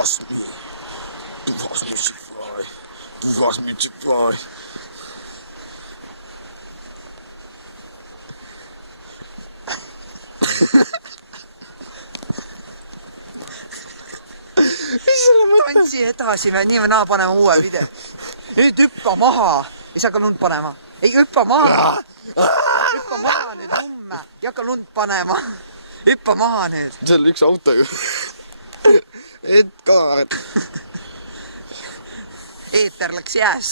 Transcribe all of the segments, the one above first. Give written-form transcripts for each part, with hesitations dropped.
ask me. Du ask me to fly. Du ask me to fly. Tantsi edasi, nii või naa paneme uue video. Nüüd hüppa maha. Ei saa ka lund panema. Ei, hüppa maha. Hüppa maha nüüd homme. Ei hakka lund panema. Hüppa maha nüüd. See oli üks auto ju. Edgar. Eeter läks jääs.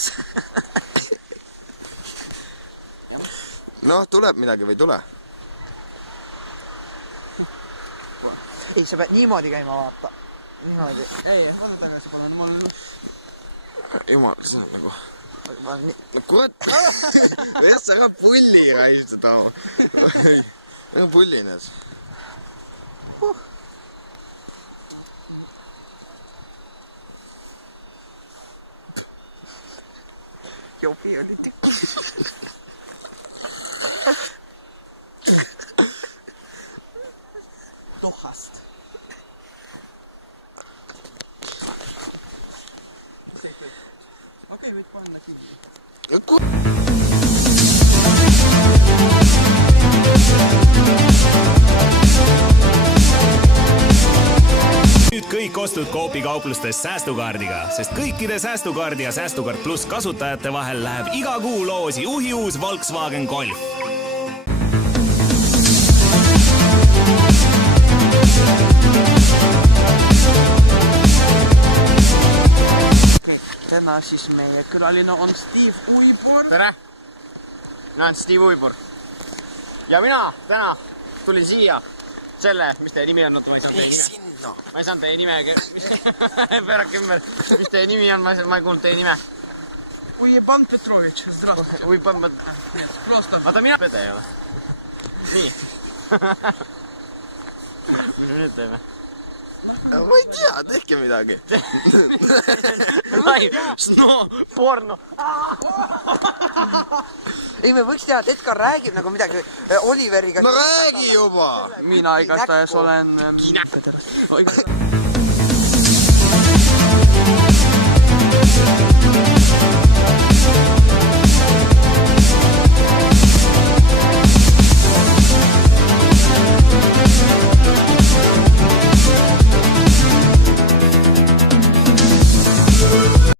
Noh, tuleb midagi või tule? Ei, sa pead niimoodi käima vaata. Niimoodi. Ei, vaata tagasi palun. Mul... Jumal, see on nagu... No kurat! Sa ka pulli raistada. Pulli need. Jopi oli tükk. Tohast. Okei, võid panna kinni. Nüüd kõik ostud Coopi kauplustes säästukaardiga, sest kõikide säästukaardi ja säästukaart pluss kasutajate vahel läheb iga kuu loosi uhiuus Volkswagen Golf. Okei, täna siis meie külaline on Steve Uibor. Tere! Mina olen Steve Uibor. Ja mina täna tulin siia selle, mis teie nimi on, ma ei saanud teie nime. Ma ei saanud teie nime. Pärake ümber, mis teie nimi on, ma ei kuulnud teie nime. Uiban Petrovitš, здравствуйте. Uiban Нет, просто. Vaata mina pede ju. Nii. Mis me nüüd teeme? Ma ei tea, tehke midagi. Sno, porno. Ei, me võiks teha, et Edgar räägib nagu midagi Oliveriga. No räägi juba! Mina igastahes olen...